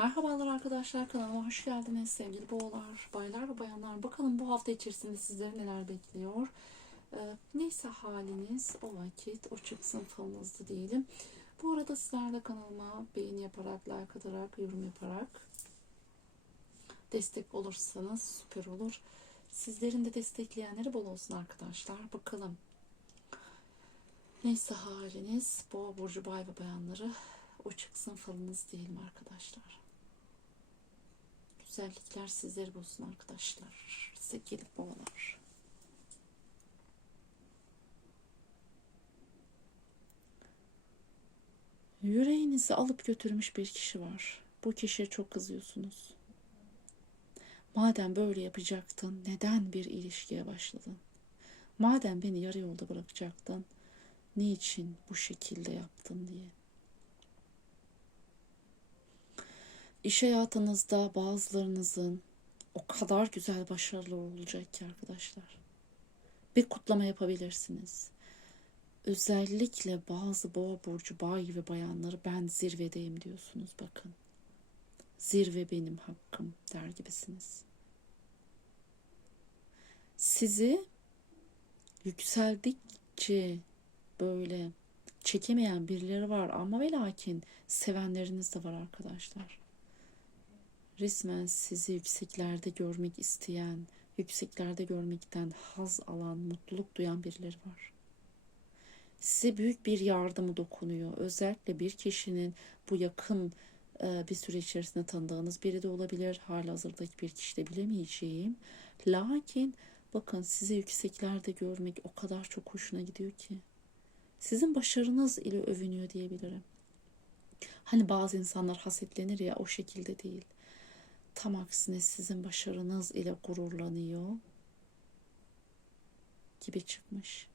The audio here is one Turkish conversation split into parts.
Merhabalar arkadaşlar kanalıma hoş geldiniz sevgili boğalar, baylar ve bayanlar. Bakalım bu hafta içerisinde sizleri neler bekliyor. Ee, neyse haliniz o vakit o çıksın falınızda diyelim. Bu arada sizler de kanalıma beğeni yaparak, like atarak, yorum yaparak destek olursanız süper olur. Sizlerin de destekleyenleri bol olsun arkadaşlar. Bakalım. Neyse haliniz boğa burcu bay ve bayanları o çıksın falınız diyelim arkadaşlar. Güzellikler sizleri bulsun arkadaşlar. Sevgili boğalar. Yüreğinizi alıp götürmüş bir kişi var. Bu kişiye çok kızıyorsunuz. Madem böyle yapacaktın, neden bir ilişkiye başladın? Madem beni yarı yolda bırakacaktın, niçin bu şekilde yaptın diye. İş hayatınızda bazılarınızın o kadar güzel başarılı olacak ki arkadaşlar. Bir kutlama yapabilirsiniz. Özellikle bazı boğa burcu bay ve bayanları ben zirvedeyim diyorsunuz bakın. Zirve benim hakkım der gibisiniz. Sizi yükseldikçe böyle çekemeyen birileri var ama ve lakin sevenleriniz de var arkadaşlar resmen sizi yükseklerde görmek isteyen, yükseklerde görmekten haz alan, mutluluk duyan birileri var. Size büyük bir yardımı dokunuyor. Özellikle bir kişinin bu yakın e, bir süre içerisinde tanıdığınız biri de olabilir. Hala hazırdaki bir kişi de bilemeyeceğim. Lakin bakın sizi yükseklerde görmek o kadar çok hoşuna gidiyor ki. Sizin başarınız ile övünüyor diyebilirim. Hani bazı insanlar hasetlenir ya o şekilde değil. Tam aksine sizin başarınız ile gururlanıyor gibi çıkmış.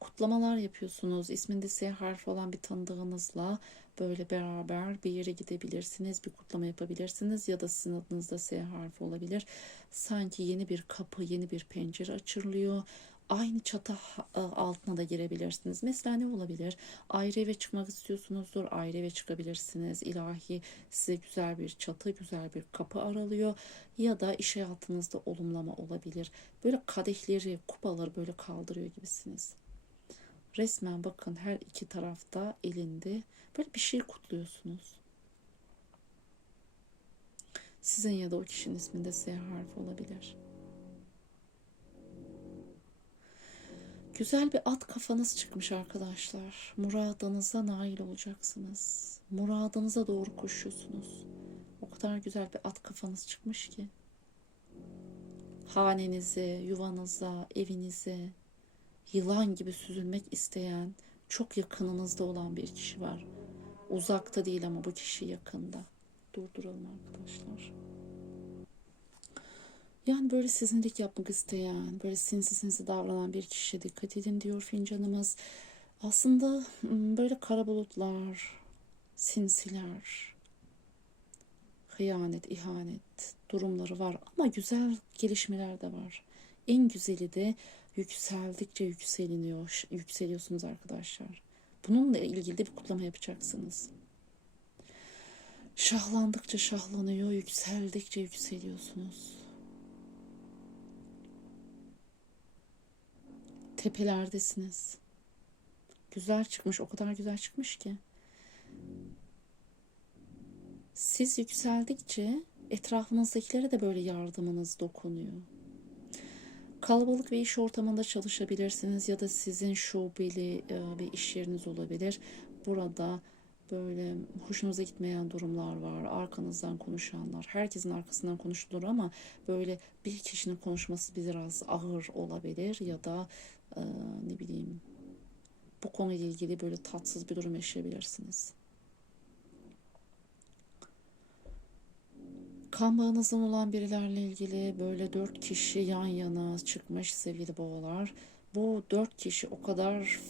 Kutlamalar yapıyorsunuz. İsminde S harfi olan bir tanıdığınızla böyle beraber bir yere gidebilirsiniz, bir kutlama yapabilirsiniz ya da sizin adınızda S harfi olabilir. Sanki yeni bir kapı, yeni bir pencere açılıyor aynı çatı e, altına da girebilirsiniz. Mesela ne olabilir? Ayrı eve çıkmak istiyorsunuzdur. Ayrı eve çıkabilirsiniz. İlahi size güzel bir çatı, güzel bir kapı aralıyor. Ya da iş hayatınızda olumlama olabilir. Böyle kadehleri, kupaları böyle kaldırıyor gibisiniz. Resmen bakın her iki tarafta elinde böyle bir şey kutluyorsunuz. Sizin ya da o kişinin isminde S harfi olabilir. Güzel bir at kafanız çıkmış arkadaşlar. Muradınıza nail olacaksınız. Muradınıza doğru koşuyorsunuz. O kadar güzel bir at kafanız çıkmış ki. Hanenize, yuvanıza, evinize yılan gibi süzülmek isteyen, çok yakınınızda olan bir kişi var. Uzakta değil ama bu kişi yakında. Durduralım arkadaşlar. Yani böyle sizinlik yapmak isteyen, böyle sinsi sinsi davranan bir kişiye dikkat edin diyor fincanımız. Aslında böyle kara bulutlar, sinsiler, hıyanet, ihanet durumları var ama güzel gelişmeler de var. En güzeli de yükseldikçe yükseliniyor, yükseliyorsunuz arkadaşlar. Bununla ilgili de bir kutlama yapacaksınız. Şahlandıkça şahlanıyor, yükseldikçe yükseliyorsunuz. Tepelerdesiniz. Güzel çıkmış, o kadar güzel çıkmış ki. Siz yükseldikçe etrafınızdakilere de böyle yardımınız dokunuyor. Kalabalık bir iş ortamında çalışabilirsiniz ya da sizin şubeli e, bir iş yeriniz olabilir. Burada böyle hoşunuza gitmeyen durumlar var. Arkanızdan konuşanlar. Herkesin arkasından konuşulur ama böyle bir kişinin konuşması biraz ağır olabilir ya da e, ne bileyim bu konuyla ilgili böyle tatsız bir durum yaşayabilirsiniz. Kan bağınızdan olan birilerle ilgili böyle dört kişi yan yana çıkmış sevgili boğalar. Bu dört kişi o kadar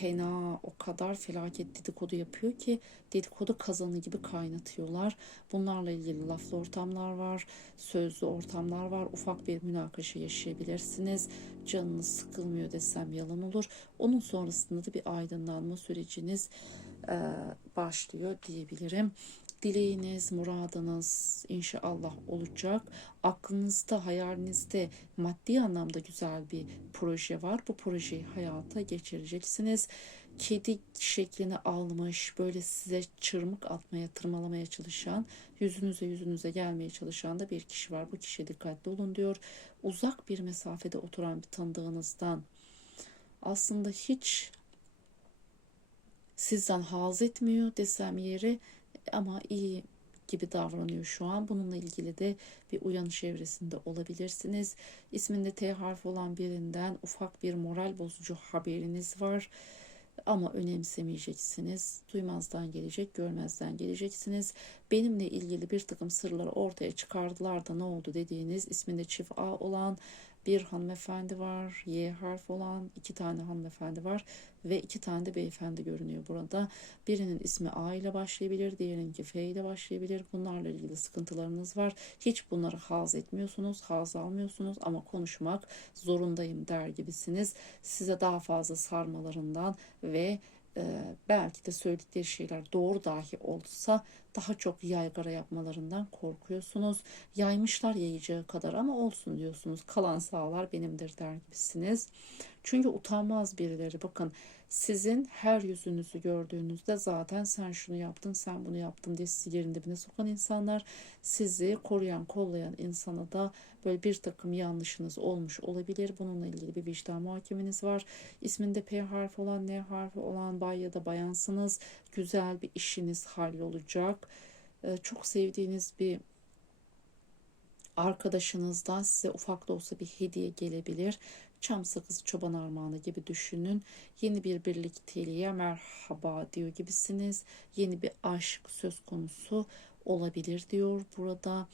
fena, o kadar felaket dedikodu yapıyor ki dedikodu kazanı gibi kaynatıyorlar. Bunlarla ilgili laflı ortamlar var, sözlü ortamlar var. Ufak bir münakaşa yaşayabilirsiniz. Canınız sıkılmıyor desem yalan olur. Onun sonrasında da bir aydınlanma süreciniz başlıyor diyebilirim. Dileğiniz, muradınız inşallah olacak. Aklınızda, hayalinizde maddi anlamda güzel bir proje var. Bu projeyi hayata geçireceksiniz. Kedi şeklini almış, böyle size çırmık atmaya, tırmalamaya çalışan, yüzünüze yüzünüze gelmeye çalışan da bir kişi var. Bu kişiye dikkatli olun diyor. Uzak bir mesafede oturan bir tanıdığınızdan aslında hiç sizden haz etmiyor desem yeri ama iyi gibi davranıyor şu an. Bununla ilgili de bir uyanış evresinde olabilirsiniz. İsminde T harfi olan birinden ufak bir moral bozucu haberiniz var. Ama önemsemeyeceksiniz. Duymazdan gelecek, görmezden geleceksiniz. Benimle ilgili bir takım sırları ortaya çıkardılar da ne oldu dediğiniz isminde çift A olan bir hanımefendi var. Y harf olan iki tane hanımefendi var ve iki tane de beyefendi görünüyor burada. Birinin ismi A ile başlayabilir, diğerininki F ile başlayabilir. Bunlarla ilgili sıkıntılarınız var. Hiç bunları haz etmiyorsunuz, haz almıyorsunuz ama konuşmak zorundayım der gibisiniz. Size daha fazla sarmalarından ve belki de söyledikleri şeyler doğru dahi olsa daha çok yaygara yapmalarından korkuyorsunuz. Yaymışlar yayacağı kadar ama olsun diyorsunuz. Kalan sağlar benimdir der gibisiniz. Çünkü utanmaz birileri. Bakın sizin her yüzünüzü gördüğünüzde zaten sen şunu yaptın, sen bunu yaptın diye sizi yerin dibine sokan insanlar sizi koruyan, kollayan insana da böyle bir takım yanlışınız olmuş olabilir. Bununla ilgili bir vicdan muhakemeniz var. İsminde P harfi olan, N harfi olan bay ya da bayansınız. Güzel bir işiniz hallolacak. Ee, çok sevdiğiniz bir arkadaşınızdan size ufak da olsa bir hediye gelebilir. Çam sakızı çoban armağanı gibi düşünün. Yeni bir birlikteliğe merhaba diyor gibisiniz. Yeni bir aşk söz konusu olabilir diyor burada.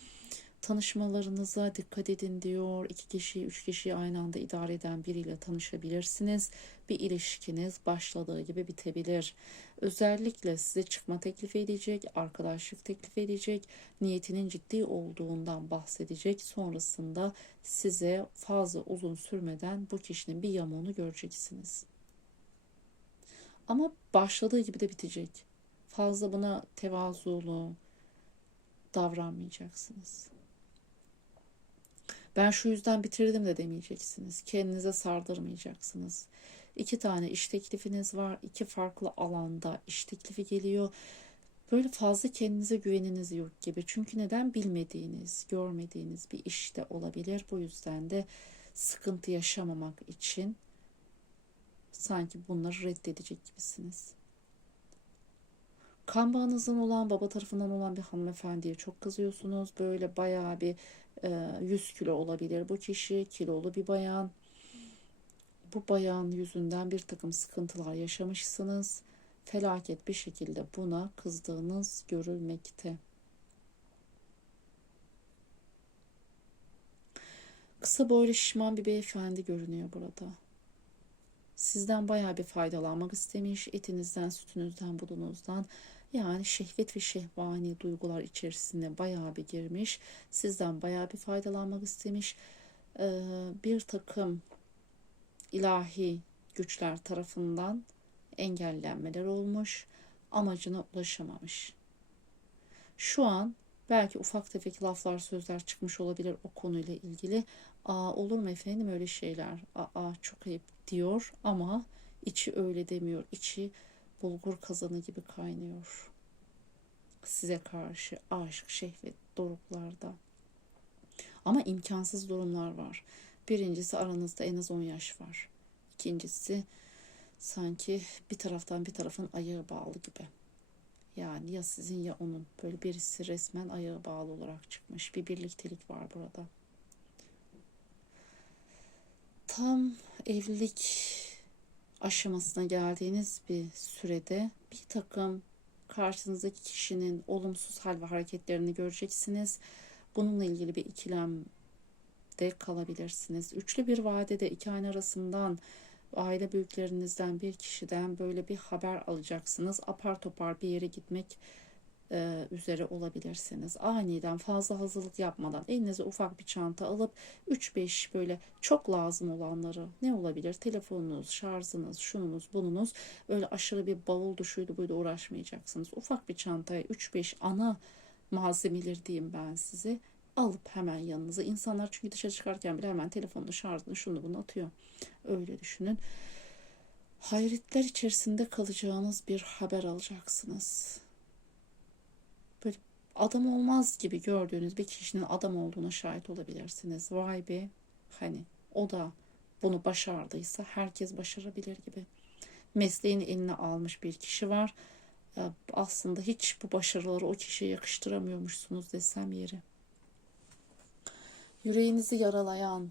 Tanışmalarınıza dikkat edin diyor. İki kişi, üç kişiyi aynı anda idare eden biriyle tanışabilirsiniz. Bir ilişkiniz başladığı gibi bitebilir. Özellikle size çıkma teklif edecek, arkadaşlık teklif edecek, niyetinin ciddi olduğundan bahsedecek. Sonrasında size fazla uzun sürmeden bu kişinin bir yamuğunu göreceksiniz. Ama başladığı gibi de bitecek. Fazla buna tevazulu davranmayacaksınız. Ben şu yüzden bitirdim de demeyeceksiniz. Kendinize sardırmayacaksınız. İki tane iş teklifiniz var. İki farklı alanda iş teklifi geliyor. Böyle fazla kendinize güveniniz yok gibi. Çünkü neden bilmediğiniz, görmediğiniz bir işte olabilir. Bu yüzden de sıkıntı yaşamamak için sanki bunları reddedecek gibisiniz. Kan bağınızdan olan, baba tarafından olan bir hanımefendiye çok kızıyorsunuz. Böyle bayağı bir 100 e, kilo olabilir bu kişi, kilolu bir bayan. Bu bayan yüzünden bir takım sıkıntılar yaşamışsınız. Felaket bir şekilde buna kızdığınız görülmekte. Kısa boylu şişman bir beyefendi görünüyor burada. Sizden bayağı bir faydalanmak istemiş. Etinizden, sütünüzden, budunuzdan yani şehvet ve şehvani duygular içerisine bayağı bir girmiş. Sizden bayağı bir faydalanmak istemiş. Ee, bir takım ilahi güçler tarafından engellenmeler olmuş. Amacına ulaşamamış. Şu an belki ufak tefek laflar sözler çıkmış olabilir o konuyla ilgili. Aa, olur mu efendim öyle şeyler? Aa, çok ayıp diyor ama içi öyle demiyor. İçi bulgur kazanı gibi kaynıyor. Size karşı aşk, şehvet, doruklarda. Ama imkansız durumlar var. Birincisi aranızda en az 10 yaş var. İkincisi sanki bir taraftan bir tarafın ayağı bağlı gibi. Yani ya sizin ya onun böyle birisi resmen ayağı bağlı olarak çıkmış. Bir birliktelik var burada. Tam evlilik aşamasına geldiğiniz bir sürede bir takım karşınızdaki kişinin olumsuz hal ve hareketlerini göreceksiniz. Bununla ilgili bir ikilemde kalabilirsiniz. Üçlü bir vadede iki aile arasından aile büyüklerinizden bir kişiden böyle bir haber alacaksınız. Apar topar bir yere gitmek e, üzere olabilirsiniz. Aniden fazla hazırlık yapmadan elinize ufak bir çanta alıp 3-5 böyle çok lazım olanları ne olabilir? Telefonunuz, şarjınız, şununuz, bununuz öyle aşırı bir bavul duşuydu buydu uğraşmayacaksınız. Ufak bir çantaya 3-5 ana malzemeleri diyeyim ben size alıp hemen yanınıza. İnsanlar çünkü dışarı çıkarken bile hemen telefonunu, şarjını, şunu bunu atıyor. Öyle düşünün. Hayretler içerisinde kalacağınız bir haber alacaksınız. Adam olmaz gibi gördüğünüz bir kişinin adam olduğuna şahit olabilirsiniz. Vay be hani o da bunu başardıysa herkes başarabilir gibi. Mesleğini eline almış bir kişi var. Ee, Aslında hiç bu başarıları o kişiye yakıştıramıyormuşsunuz desem yeri. Yüreğinizi yaralayan,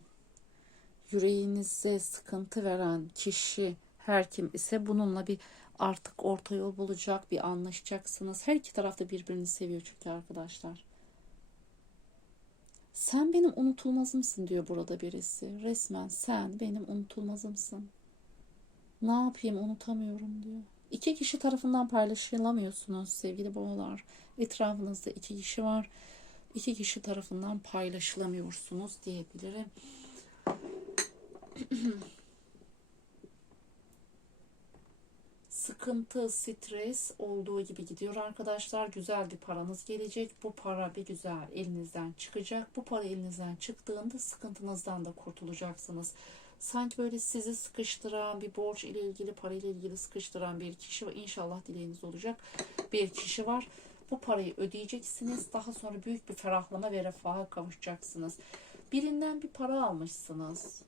yüreğinize sıkıntı veren kişi her kim ise bununla bir artık orta yol bulacak, bir anlaşacaksınız. Her iki tarafta birbirini seviyor çünkü arkadaşlar. Sen benim unutulmazımsın diyor burada birisi. Resmen sen benim unutulmazımsın. Ne yapayım unutamıyorum diyor. İki kişi tarafından paylaşılamıyorsunuz sevgili boğalar. Etrafınızda iki kişi var. İki kişi tarafından paylaşılamıyorsunuz diyebilirim. sıkıntı, stres olduğu gibi gidiyor arkadaşlar. Güzel bir paranız gelecek. Bu para bir güzel elinizden çıkacak. Bu para elinizden çıktığında sıkıntınızdan da kurtulacaksınız. Sanki böyle sizi sıkıştıran bir borç ile ilgili, para ile ilgili sıkıştıran bir kişi var. İnşallah dileğiniz olacak. Bir kişi var. Bu parayı ödeyeceksiniz. Daha sonra büyük bir ferahlama ve refaha kavuşacaksınız. Birinden bir para almışsınız.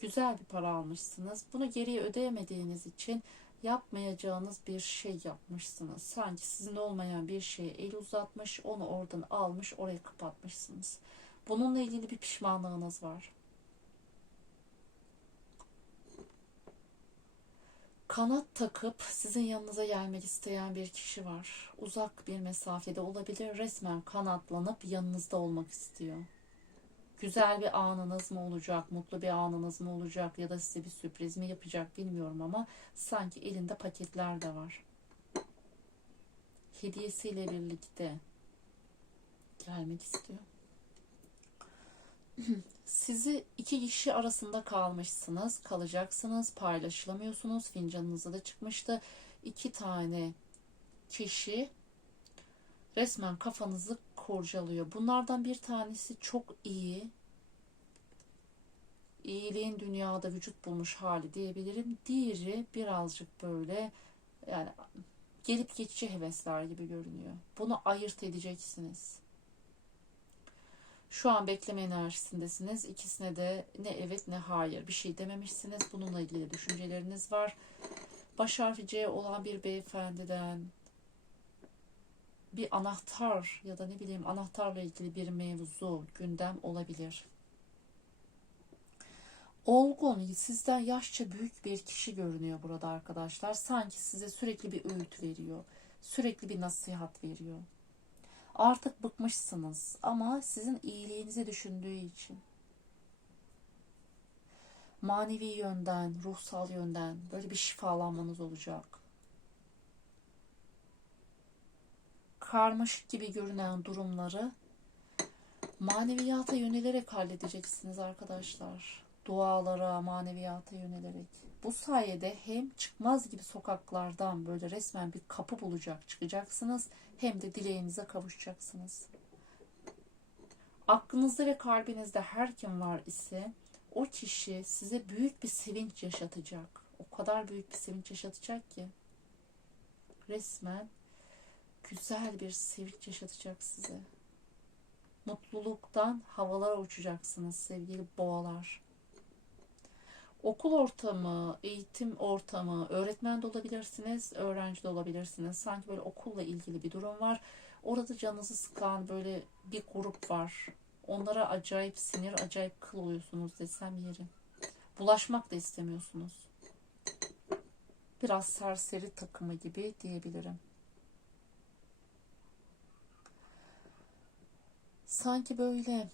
Güzel bir para almışsınız. Bunu geriye ödeyemediğiniz için yapmayacağınız bir şey yapmışsınız. Sanki sizin olmayan bir şeye el uzatmış, onu oradan almış, oraya kapatmışsınız. Bununla ilgili bir pişmanlığınız var. Kanat takıp sizin yanınıza gelmek isteyen bir kişi var. Uzak bir mesafede olabilir. Resmen kanatlanıp yanınızda olmak istiyor güzel bir anınız mı olacak, mutlu bir anınız mı olacak ya da size bir sürpriz mi yapacak bilmiyorum ama sanki elinde paketler de var. Hediyesiyle birlikte gelmek istiyor. Sizi iki kişi arasında kalmışsınız, kalacaksınız, paylaşılamıyorsunuz. Fincanınıza da çıkmıştı. İki tane kişi resmen kafanızı kurcalıyor. Bunlardan bir tanesi çok iyi. İyiliğin dünyada vücut bulmuş hali diyebilirim. Diğeri birazcık böyle yani gelip geçici hevesler gibi görünüyor. Bunu ayırt edeceksiniz. Şu an bekleme enerjisindesiniz. İkisine de ne evet ne hayır bir şey dememişsiniz. Bununla ilgili düşünceleriniz var. Baş harfi C olan bir beyefendiden bir anahtar ya da ne bileyim anahtarla ilgili bir mevzu, gündem olabilir. Olgun, sizden yaşça büyük bir kişi görünüyor burada arkadaşlar. Sanki size sürekli bir öğüt veriyor. Sürekli bir nasihat veriyor. Artık bıkmışsınız ama sizin iyiliğinizi düşündüğü için. Manevi yönden, ruhsal yönden böyle bir şifalanmanız olacak karmaşık gibi görünen durumları maneviyata yönelerek halledeceksiniz arkadaşlar. Dualara, maneviyata yönelerek. Bu sayede hem çıkmaz gibi sokaklardan böyle resmen bir kapı bulacak çıkacaksınız hem de dileğinize kavuşacaksınız. Aklınızda ve kalbinizde her kim var ise o kişi size büyük bir sevinç yaşatacak. O kadar büyük bir sevinç yaşatacak ki resmen güzel bir sevinç yaşatacak size. Mutluluktan havalara uçacaksınız sevgili boğalar. Okul ortamı, eğitim ortamı, öğretmen de olabilirsiniz, öğrenci de olabilirsiniz. Sanki böyle okulla ilgili bir durum var. Orada canınızı sıkan böyle bir grup var. Onlara acayip sinir, acayip kıl oluyorsunuz desem yeri. Bulaşmak da istemiyorsunuz. Biraz serseri takımı gibi diyebilirim. Sanki böyle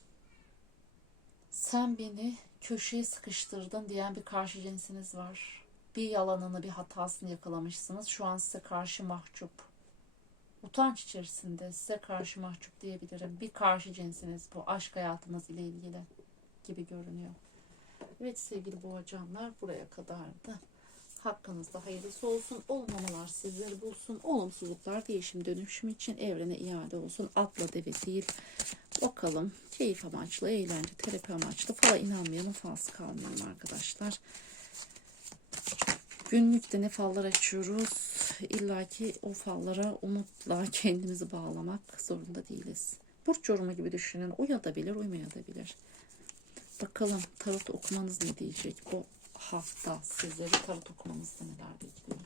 sen beni köşeye sıkıştırdın diyen bir karşı cinsiniz var. Bir yalanını, bir hatasını yakalamışsınız. Şu an size karşı mahcup. utanç içerisinde size karşı mahcup diyebilirim. Bir karşı cinsiniz bu aşk hayatınız ile ilgili gibi görünüyor. Evet sevgili boğacanlar buraya kadardı. Hakkınızda hayırlısı olsun. Olmamalar sizleri bulsun. Olumsuzluklar değişim dönüşüm için evrene iade olsun. Atla deve değil. Bakalım keyif amaçlı, eğlence, terapi amaçlı. Fala inanmayalım, falsı kalmayalım arkadaşlar. Günlükte ne fallar açıyoruz. İlla ki o fallara umutla kendimizi bağlamak zorunda değiliz. Burç yorumu gibi düşünün. Uyabilir, uymayabilir. Bakalım tarot okumanız ne diyecek bu hafta sizleri tarot okumanızda neler bekliyor.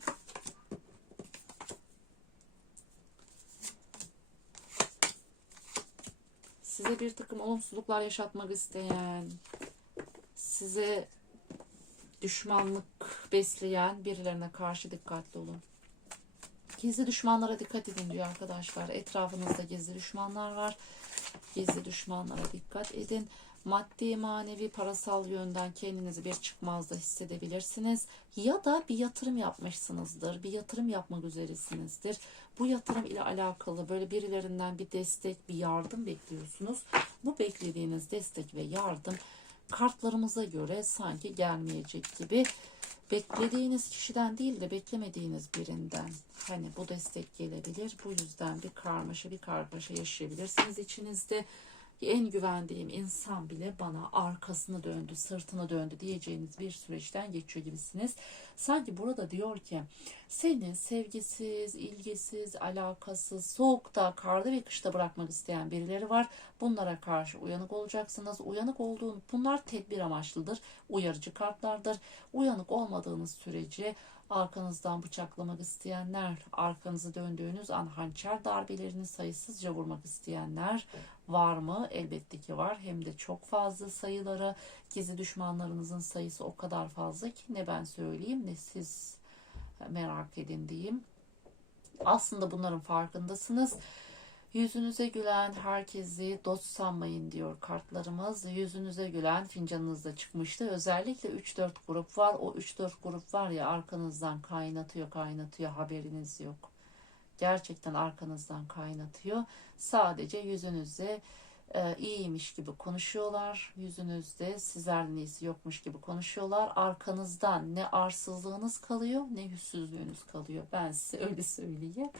Size bir takım olumsuzluklar yaşatmak isteyen, size düşmanlık besleyen birilerine karşı dikkatli olun. Gizli düşmanlara dikkat edin diyor arkadaşlar. Etrafınızda gizli düşmanlar var. Gizli düşmanlara dikkat edin. Maddi, manevi, parasal yönden kendinizi bir çıkmazda hissedebilirsiniz. Ya da bir yatırım yapmışsınızdır. Bir yatırım yapmak üzeresinizdir. Bu yatırım ile alakalı böyle birilerinden bir destek, bir yardım bekliyorsunuz. Bu beklediğiniz destek ve yardım kartlarımıza göre sanki gelmeyecek gibi beklediğiniz kişiden değil de beklemediğiniz birinden hani bu destek gelebilir. Bu yüzden bir karmaşa bir kargaşa yaşayabilirsiniz içinizde. En güvendiğim insan bile bana arkasını döndü, sırtını döndü diyeceğiniz bir süreçten geçiyor gibisiniz. Sanki burada diyor ki seni sevgisiz, ilgisiz, alakasız, soğukta, karda ve kışta bırakmak isteyen birileri var. Bunlara karşı uyanık olacaksınız. Uyanık olduğun bunlar tedbir amaçlıdır. Uyarıcı kartlardır. Uyanık olmadığınız sürece arkanızdan bıçaklamak isteyenler, arkanızı döndüğünüz an hançer darbelerini sayısızca vurmak isteyenler var mı? Elbette ki var. Hem de çok fazla sayıları. Gizli düşmanlarınızın sayısı o kadar fazla ki ne ben söyleyeyim ne siz merak edin diyeyim. Aslında bunların farkındasınız. Yüzünüze gülen herkesi dost sanmayın diyor kartlarımız. Yüzünüze gülen fincanınızda çıkmıştı. Özellikle 3-4 grup var. O 3-4 grup var ya arkanızdan kaynatıyor kaynatıyor haberiniz yok. Gerçekten arkanızdan kaynatıyor. Sadece yüzünüze e, iyiymiş gibi konuşuyorlar. Yüzünüzde sizlerden iyisi yokmuş gibi konuşuyorlar. Arkanızdan ne arsızlığınız kalıyor ne yüzsüzlüğünüz kalıyor. Ben size öyle söyleyeyim.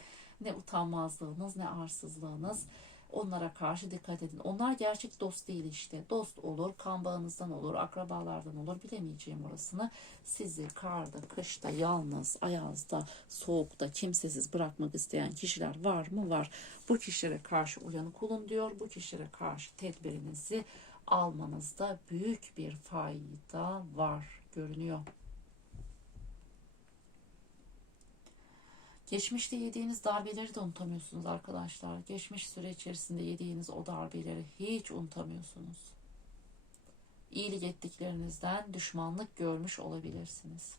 Ne utanmazlığınız ne arsızlığınız. Onlara karşı dikkat edin. Onlar gerçek dost değil işte. Dost olur, kan bağınızdan olur, akrabalardan olur. Bilemeyeceğim orasını. Sizi karda, kışta, yalnız, ayazda, soğukta, kimsesiz bırakmak isteyen kişiler var mı? Var. Bu kişilere karşı uyanık olun diyor. Bu kişilere karşı tedbirinizi almanızda büyük bir fayda var görünüyor. Geçmişte yediğiniz darbeleri de unutamıyorsunuz arkadaşlar. Geçmiş süre içerisinde yediğiniz o darbeleri hiç unutamıyorsunuz. İyilik ettiklerinizden düşmanlık görmüş olabilirsiniz.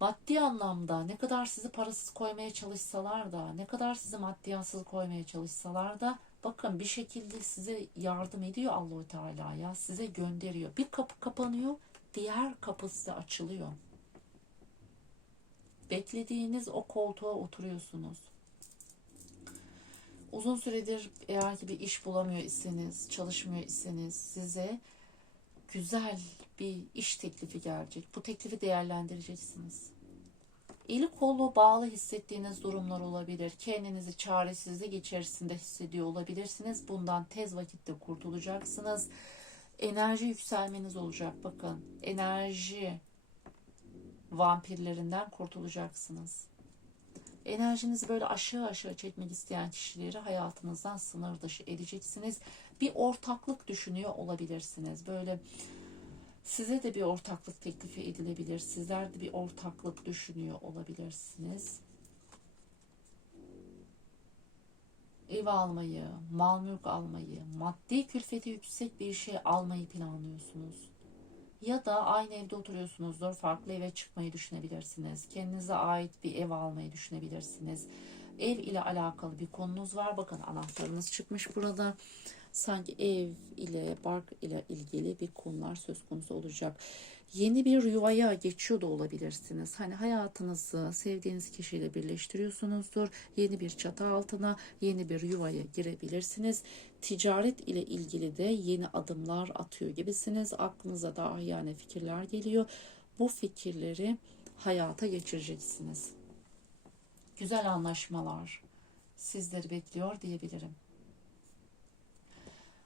Maddi anlamda ne kadar sizi parasız koymaya çalışsalar da, ne kadar sizi maddiyatsız koymaya çalışsalar da bakın bir şekilde size yardım ediyor Allahu Teala ya. Size gönderiyor. Bir kapı kapanıyor, diğer kapı size açılıyor. Beklediğiniz o koltuğa oturuyorsunuz. Uzun süredir eğer ki bir iş bulamıyor iseniz, çalışmıyor iseniz size güzel bir iş teklifi gelecek. Bu teklifi değerlendireceksiniz. Eli kolu bağlı hissettiğiniz durumlar olabilir. Kendinizi çaresizlik içerisinde hissediyor olabilirsiniz. Bundan tez vakitte kurtulacaksınız enerji yükselmeniz olacak. Bakın enerji vampirlerinden kurtulacaksınız. Enerjinizi böyle aşağı aşağı çekmek isteyen kişileri hayatınızdan sınır dışı edeceksiniz. Bir ortaklık düşünüyor olabilirsiniz. Böyle size de bir ortaklık teklifi edilebilir. Sizler de bir ortaklık düşünüyor olabilirsiniz. Ev almayı, mal mülk almayı, maddi külfeti yüksek bir şey almayı planlıyorsunuz. Ya da aynı evde oturuyorsunuzdur, farklı eve çıkmayı düşünebilirsiniz. Kendinize ait bir ev almayı düşünebilirsiniz. Ev ile alakalı bir konunuz var. Bakın anahtarınız çıkmış burada. Sanki ev ile, bark ile ilgili bir konular söz konusu olacak. Yeni bir yuvaya geçiyor da olabilirsiniz. Hani hayatınızı sevdiğiniz kişiyle birleştiriyorsunuzdur. Yeni bir çatı altına, yeni bir yuvaya girebilirsiniz. Ticaret ile ilgili de yeni adımlar atıyor gibisiniz. Aklınıza daha yani fikirler geliyor. Bu fikirleri hayata geçireceksiniz. Güzel anlaşmalar sizleri bekliyor diyebilirim.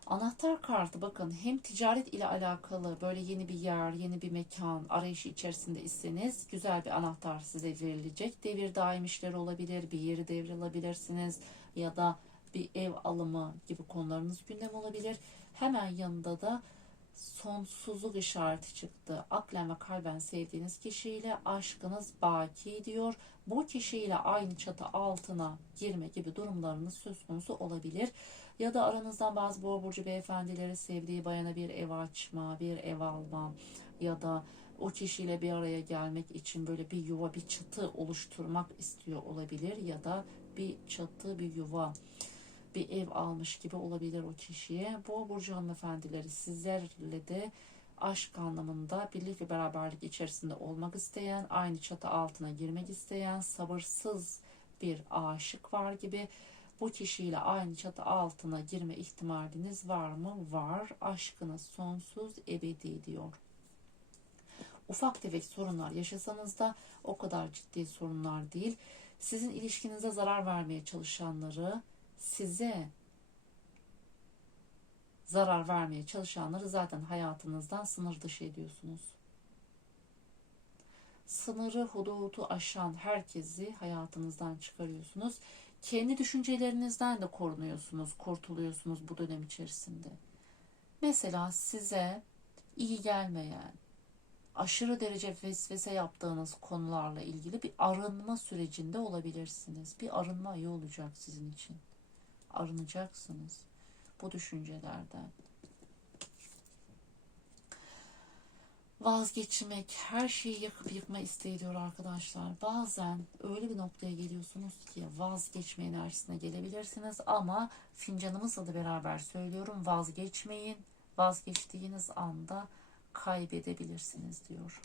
Anahtar kartı bakın hem ticaret ile alakalı böyle yeni bir yer, yeni bir mekan arayışı içerisinde iseniz güzel bir anahtar size verilecek. Devir daim işleri olabilir, bir yeri devralabilirsiniz ya da bir ev alımı gibi konularınız gündem olabilir. Hemen yanında da sonsuzluk işareti çıktı. Aklen ve kalben sevdiğiniz kişiyle aşkınız baki diyor. Bu kişiyle aynı çatı altına girme gibi durumlarınız söz konusu olabilir. Ya da aranızdan bazı boğa burcu beyefendileri sevdiği bayana bir ev açma, bir ev alma ya da o kişiyle bir araya gelmek için böyle bir yuva, bir çatı oluşturmak istiyor olabilir ya da bir çatı, bir yuva bir ev almış gibi olabilir o kişiye. Boğa burcu hanımefendileri sizlerle de aşk anlamında birlik ve beraberlik içerisinde olmak isteyen, aynı çatı altına girmek isteyen, sabırsız bir aşık var gibi. Bu kişiyle aynı çatı altına girme ihtimaliniz var mı? Var. Aşkınız sonsuz, ebedi diyor. Ufak tefek sorunlar yaşasanız da o kadar ciddi sorunlar değil. Sizin ilişkinize zarar vermeye çalışanları, size zarar vermeye çalışanları zaten hayatınızdan sınır dışı ediyorsunuz. Sınırı, hududu aşan herkesi hayatınızdan çıkarıyorsunuz. Kendi düşüncelerinizden de korunuyorsunuz, kurtuluyorsunuz bu dönem içerisinde. Mesela size iyi gelmeyen, aşırı derece vesvese yaptığınız konularla ilgili bir arınma sürecinde olabilirsiniz. Bir arınma iyi olacak sizin için arınacaksınız bu düşüncelerden. Vazgeçmek, her şeyi yakıp yıkma isteği diyor arkadaşlar. Bazen öyle bir noktaya geliyorsunuz ki vazgeçme enerjisine gelebilirsiniz ama fincanımızla da beraber söylüyorum vazgeçmeyin. Vazgeçtiğiniz anda kaybedebilirsiniz diyor.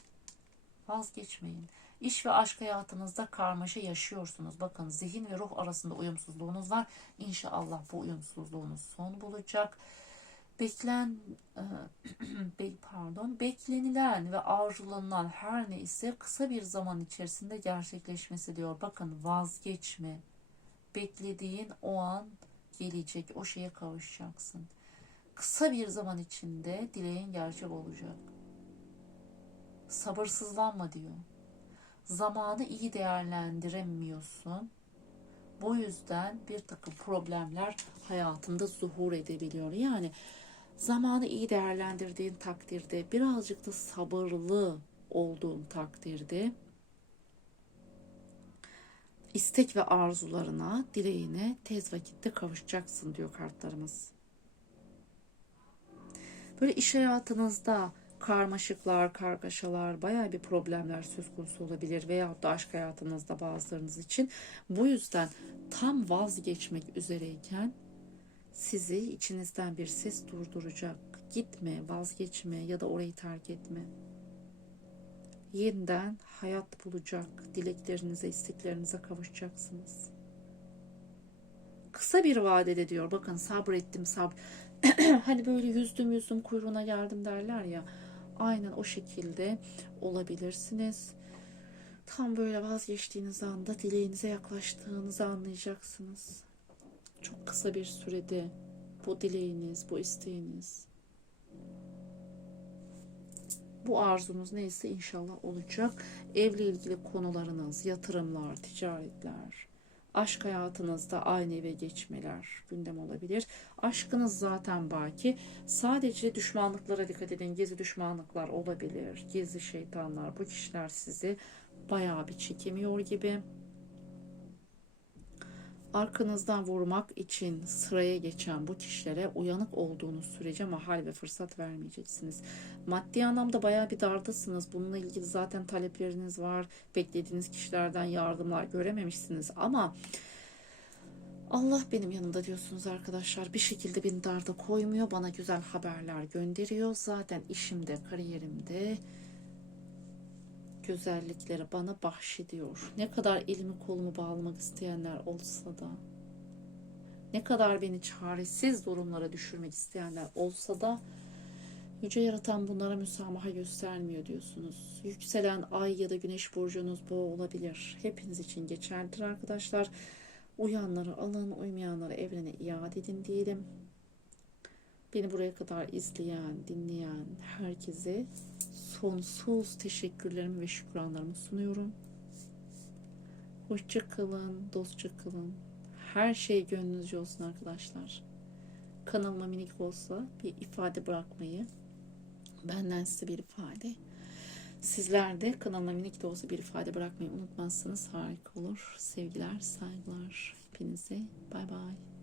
Vazgeçmeyin. İş ve aşk hayatınızda karmaşa yaşıyorsunuz. Bakın zihin ve ruh arasında uyumsuzluğunuz var. İnşallah bu uyumsuzluğunuz son bulacak. Beklen pardon beklenilen ve arzulanan her ne ise kısa bir zaman içerisinde gerçekleşmesi diyor. Bakın vazgeçme. Beklediğin o an gelecek. O şeye kavuşacaksın. Kısa bir zaman içinde dileğin gerçek olacak. Sabırsızlanma diyor zamanı iyi değerlendiremiyorsun. Bu yüzden bir takım problemler hayatında zuhur edebiliyor. Yani zamanı iyi değerlendirdiğin takdirde birazcık da sabırlı olduğun takdirde istek ve arzularına, dileğine tez vakitte kavuşacaksın diyor kartlarımız. Böyle iş hayatınızda karmaşıklar, kargaşalar, baya bir problemler söz konusu olabilir veyahut da aşk hayatınızda bazılarınız için. Bu yüzden tam vazgeçmek üzereyken sizi içinizden bir ses durduracak. Gitme, vazgeçme ya da orayı terk etme. Yeniden hayat bulacak, dileklerinize, isteklerinize kavuşacaksınız. Kısa bir vadede diyor, bakın sabrettim, sab hani böyle yüzdüm yüzdüm kuyruğuna geldim derler ya Aynen o şekilde olabilirsiniz. Tam böyle vazgeçtiğiniz anda dileğinize yaklaştığınızı anlayacaksınız. Çok kısa bir sürede bu dileğiniz, bu isteğiniz, bu arzunuz neyse inşallah olacak. Evle ilgili konularınız, yatırımlar, ticaretler, Aşk hayatınızda aynı eve geçmeler gündem olabilir. Aşkınız zaten baki. Sadece düşmanlıklara dikkat edin. Gezi düşmanlıklar olabilir. Gezi şeytanlar. Bu kişiler sizi bayağı bir çekemiyor gibi arkanızdan vurmak için sıraya geçen bu kişilere uyanık olduğunuz sürece mahal ve fırsat vermeyeceksiniz. Maddi anlamda baya bir dardasınız. Bununla ilgili zaten talepleriniz var. Beklediğiniz kişilerden yardımlar görememişsiniz ama Allah benim yanımda diyorsunuz arkadaşlar. Bir şekilde beni darda koymuyor. Bana güzel haberler gönderiyor. Zaten işimde, kariyerimde güzellikleri bana bahşediyor. Ne kadar elimi kolumu bağlamak isteyenler olsa da, ne kadar beni çaresiz durumlara düşürmek isteyenler olsa da, Yüce Yaratan bunlara müsamaha göstermiyor diyorsunuz. Yükselen ay ya da güneş burcunuz bu olabilir. Hepiniz için geçerlidir arkadaşlar. Uyanları alın, uymayanları evrene iade edin diyelim. Beni buraya kadar izleyen, dinleyen herkese sonsuz teşekkürlerimi ve şükranlarımı sunuyorum. Hoşça kalın, dostça kalın. Her şey gönlünüzce olsun arkadaşlar. Kanalıma minik olsa bir ifade bırakmayı, benden size bir ifade. Sizler de kanalıma minik de olsa bir ifade bırakmayı unutmazsanız harika olur. Sevgiler, saygılar hepinize. Bay bay.